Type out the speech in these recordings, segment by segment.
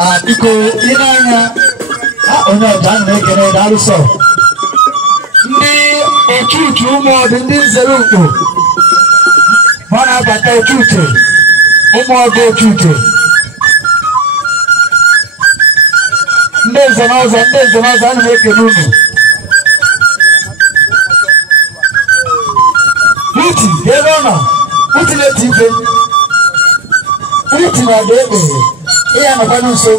Biko ile anya onye ọja na-ekele darụsọ ndị otutu ụmụọdụ ndị nzere ukpo ma na-abata otutu ụmụọdụ otutu ndị nzọnọzọ ana m ekele unu uti ebe ọ nọ uti na-eti ife uti na-ada egbe iya nọkwa n'uso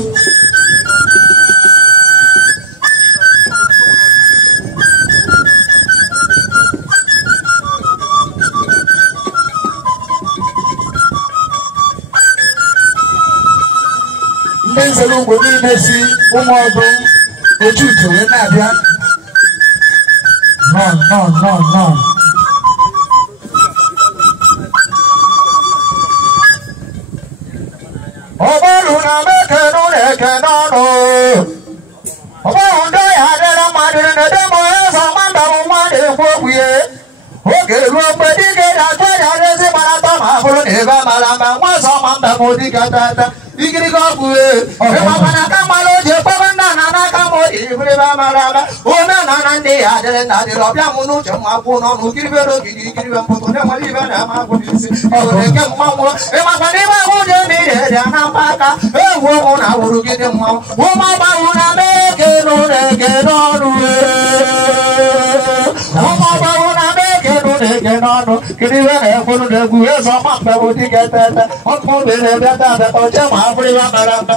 ndị nzere ugbo niile si ụmụọdụ otutu wee na-abịa nọ ọbọrụ na mekenu na-eke n'ọnụ ọbọrụ ndị ọya adịla mmadụ na-edemọ eze ọmanda bụ mmadụ ekwu okwu ya oge ruo mgbe dike na-atụ ya adịzi marata ma bụrụ na ebe amara mba nwa ọzọ ọmanda bụ dịka tata igiriga ọgwụ ịmakwana aka mmalụ o ji ekpebe nna na n'aka ma o ji bụrụ ebe amara aba ome na na ndị ya adịrị na adịrị ọbịa mụ n'uche m akwụ n'ọnụ kiribe n'ogige ikiribe mpụtụ na-enwere ibe na-ama akwụ n'isi ọgụrụ nke mmanwụ ịmakwana ibe ahụ dị eme ihe dị na mba aka ewu ụmụ na wuru gide mmanwụ ụmụ ọgbanwụ na meke n'ụlọeke n'ọnụ ụmụ ọgbanwụ na meke n'ụlọeke n'ọnụ kiribe na-ekwuru na egwu eze ọma mgbe bụ dịka tete ọkụ mere bịata abịata oche ma ha bụrụ ibe mara mba